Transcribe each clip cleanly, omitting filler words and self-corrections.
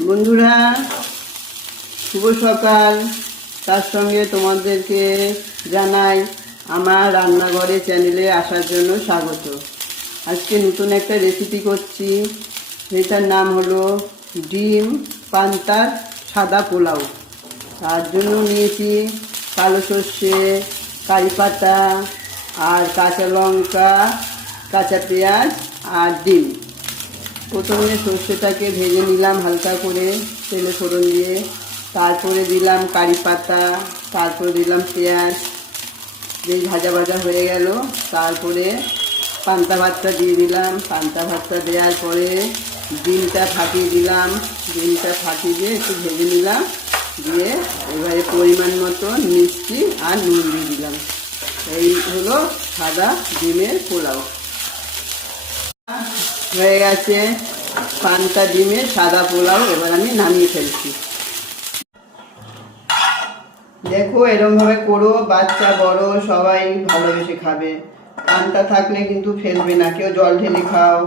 বন্ধুরা, শুভ সকাল। তার সঙ্গে তোমাদেরকে জানাই আমার রান্নাঘরে চ্যানেলে আসার জন্য স্বাগত। আজকে নতুন একটা রেসিপি করছি, যেটার নাম হলো ডিম পান্তার সাদা পোলাও। তার জন্য নিয়েছি কালো সর্ষে, কারি পাতা আর কাঁচা লঙ্কা, কাঁচা পেঁয়াজ আর ডিম। প্রথমে সর্ষেটাকে ভেজে নিলাম হালকা করে তেলে ফোড়ন দিয়ে, তারপরে দিলাম কারি পাতা, তারপরে দিলাম পেঁয়াজ। যেই ভাজা ভাজা হয়ে গেল তারপরে পান্তা ভাতটা দিয়ে দিলাম। পান্তা ভাতটা দেওয়ার পরে ডিমটা ফাটিয়ে দিলাম। ডিমটা ফাটিয়ে দিয়ে একটু ভেজে নিলাম, দিয়ে এবারে পরিমাণ মতো মিষ্টি আর নুন দিয়ে দিলাম। এই হলো সাদা ডিমের পোলাও। হয়ে গেছে পান্তা ডিমের সাদা পোলাও। এবার আমি নামিয়ে ফেলছি। দেখো, এরকমভাবে করো, বাচ্চা বড় সবাই ভালোবেসে খাবে। পান্তা থাকলে কিন্তু ফেলবে না। কেউ জল ঢেলে খাও,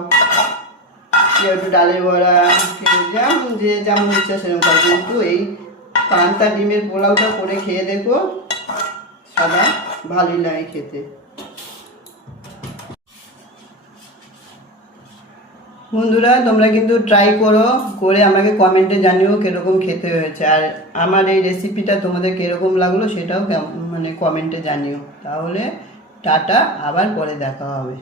কেউ একটু ডালের বড়া, কেউ যেমন যে যেমন ইচ্ছা সেরকম খাও, কিন্তু এই পান্তা ডিমের পোলাওটা করে খেয়ে দেখো, সাদা ভালোই লাগে খেতে। বন্ধুরা, তোমরা কিন্তু ট্রাই করো, করে আমাকে কমেন্টে জানিও কীরকম খেতে হয়েছে। আর আমার এই রেসিপিটা তোমাদের কীরকম লাগলো সেটাও কমেন্টে জানিও। তাহলে টাটা, আবার পরে দেখা হবে।